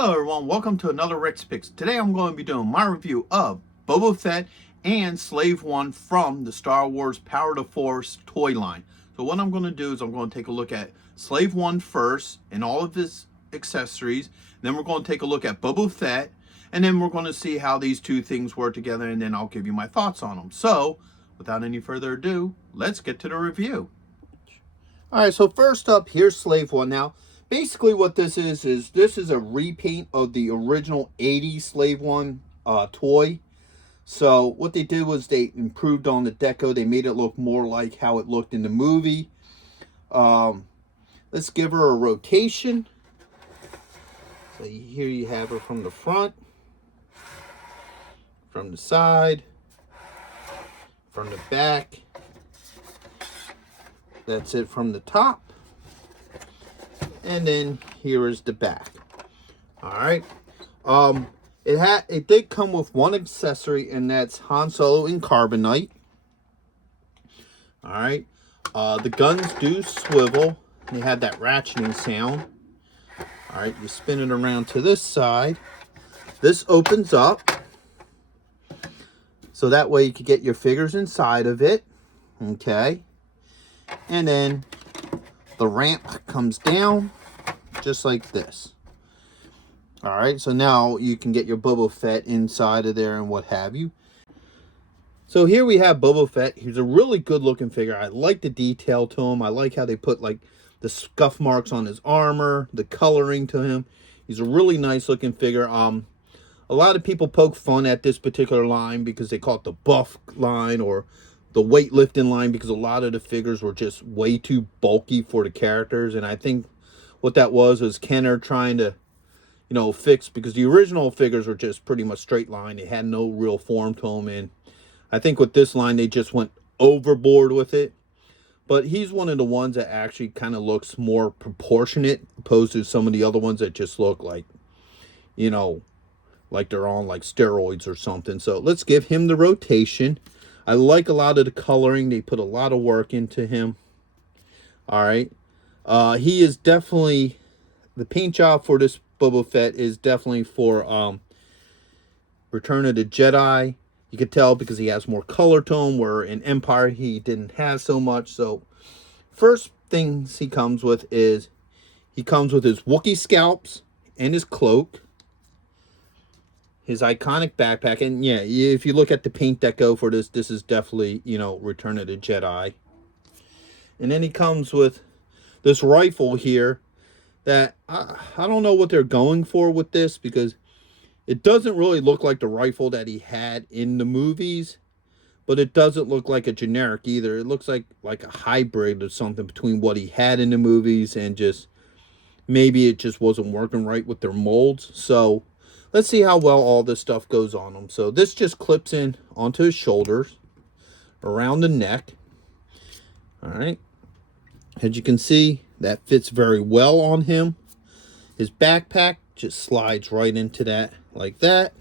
Hello everyone, welcome to another Rick's Picks. Today I'm going to be doing my review of Boba Fett and Slave-1 from the Star Wars Power to Force toy line. So what I'm going to do is I'm going to take a look at Slave-1 first and all of his accessories. Then we're going to take a look at Boba Fett, and then we're going to see how these two things work together, and then I'll give you my thoughts on them. So without any further ado, let's get to the review. Alright, so first up, here's Slave-1. Now, basically what this is this is a repaint of the original 80s Slave-1 toy. So what they did was they improved on the deco. They made it look more like how it looked in the movie. Let's give her a rotation. So here you have her from the front, from the side, from the back. That's it from the top. And then here is the back. All right. It did come with one accessory, and that's Han Solo in carbonite. All right. The guns do swivel. They have that ratcheting sound. All right. You spin it around to this side. This opens up, so that way you can get your figures inside of it. Okay. And then the ramp comes down just like this. All right, so now you can get your Boba Fett inside of there and what have you. So here we have Boba Fett. He's a really good looking figure. I like the detail to him. I like how they put like the scuff marks on his armor, the coloring to him. He's a really nice looking figure. A lot of people poke fun at this particular line because they call it the buff line or the weightlifting line, because a lot of the figures were just way too bulky for the characters. And I think what that was Kenner trying to, fix, because the original figures were just pretty much straight line. They had no real form to them. And I think with this line, they just went overboard with it. But he's one of the ones that actually kind of looks more proportionate, opposed to some of the other ones that just look like, like they're on like steroids or something. So let's give him the rotation. I like a lot of the coloring. They put a lot of work into him. All right. He is definitely, the paint job for this Boba Fett is definitely for Return of the Jedi. You could tell because he has more color to him, where in Empire he didn't have so much. So first things he comes with is his Wookiee scalps and his cloak. His iconic backpack, and yeah, if you look at the paint deco for this, this is definitely, Return of the Jedi. And then he comes with this rifle here that I don't know what they're going for with this, because it doesn't really look like the rifle that he had in the movies, but it doesn't look like a generic either. It looks like a hybrid or something between what he had in the movies and just maybe it just wasn't working right with their molds. So let's see how well all this stuff goes on him. So this just clips in onto his shoulders, around the neck. All right. As you can see, that fits very well on him. His backpack just slides right into that like that.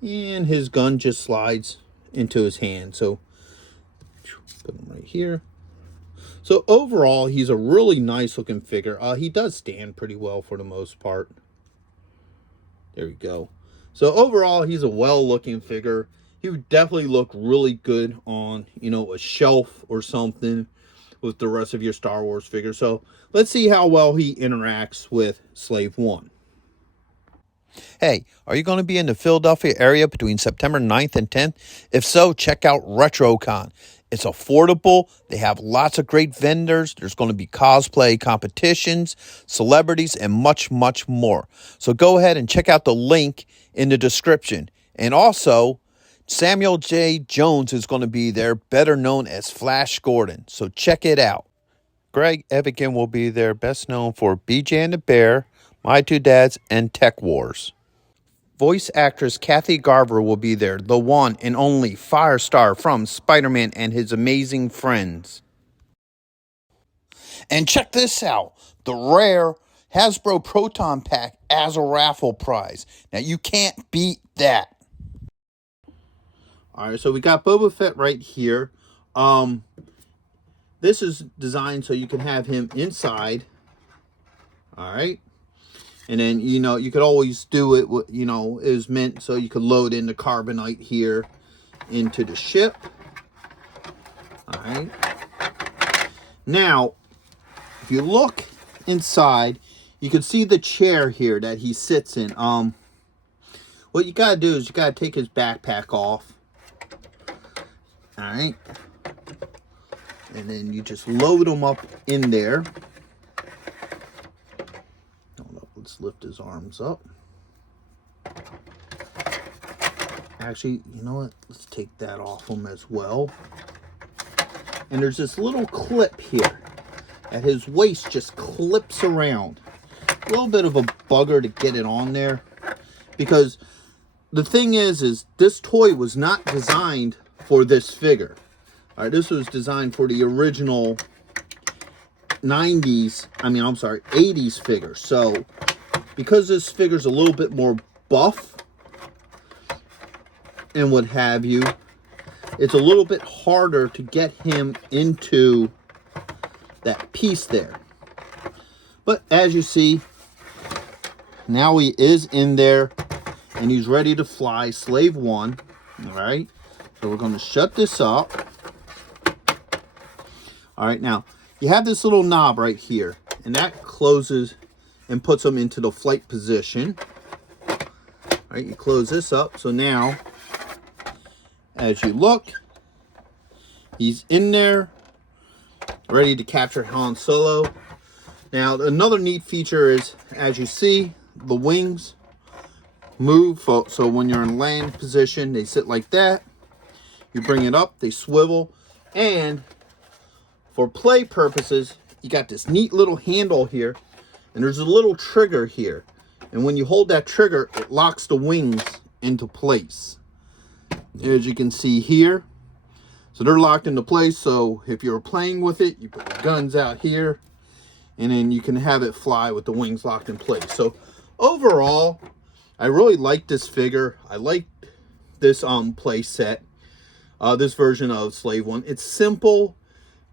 And his gun just slides into his hand. So put him right here. So overall, he's a really nice looking figure. He does stand pretty well for the most part. There we go. So overall, he's a well-looking figure. He would definitely look really good on, a shelf or something with the rest of your Star Wars figures. So let's see how well he interacts with Slave-1. Hey, are you going to be in the Philadelphia area between September 9th and 10th? If so, check out RetroCon. It's affordable. They have lots of great vendors. There's going to be cosplay competitions, celebrities, and much, much more. So go ahead and check out the link in the description. And also, Samuel J. Jones is going to be there, better known as Flash Gordon. So check it out. Greg Evigan will be there, best known for BJ and the Bear, My Two Dads, and Tech Wars. Voice actress Kathy Garver will be there, the one and only Firestar from Spider-Man and His Amazing Friends. And check this out, the rare Hasbro Proton Pack as a raffle prize. Now you can't beat that. All right, so we got Boba Fett right here. This is designed so you can have him inside. All right. And then, you know, you could always do it, you know, is meant so you could load in the carbonite here into the ship. All right. Now, if you look inside, you can see the chair here that he sits in. What you gotta do is you gotta take his backpack off. All right. And then you just load him up in there. Let's lift his arms up. Actually, you know what? Let's take that off him as well. And there's this little clip here at his waist, just clips around. A little bit of a bugger to get it on there, because the thing is this toy was not designed for this figure. All right, this was designed for the original 80s figure. So because this figure's a little bit more buff and what have you, it's a little bit harder to get him into that piece there. But as you see, now he is in there and he's ready to fly Slave-1. All right, so we're going to shut this up. All right, now you have this little knob right here, and that closes and puts him into the flight position. All right, you close this up. So now, as you look, he's in there, ready to capture Han Solo. Now, another neat feature is, as you see, the wings move. So when you're in land position, they sit like that. You bring it up, they swivel. And for play purposes, you got this neat little handle here. And there's a little trigger here. And when you hold that trigger, it locks the wings into place. As you can see here. So they're locked into place. So if you're playing with it, you put the guns out here. And then you can have it fly with the wings locked in place. So overall, I really like this figure. I like this play set. This version of Slave-1. It's simple.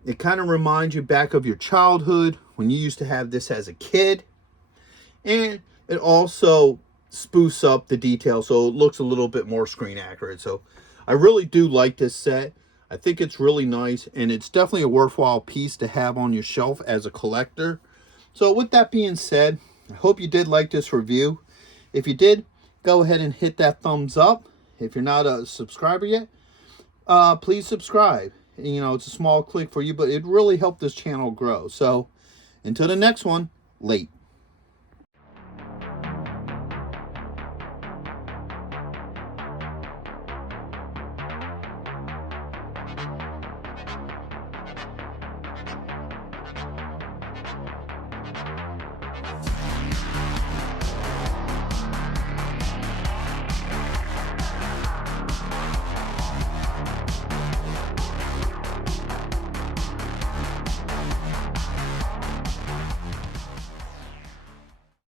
It kind of reminds you back of your childhood when you used to have this as a kid. And it also spoofs up the detail so it looks a little bit more screen accurate. So I really do like this set. I think it's really nice, and it's definitely a worthwhile piece to have on your shelf as a collector. So with that being said, I hope you did like this review. If you did, go ahead and hit that thumbs up. If you're not a subscriber yet, please subscribe. You know, it's a small click for you, but it really helped this channel grow. So until the next one, late.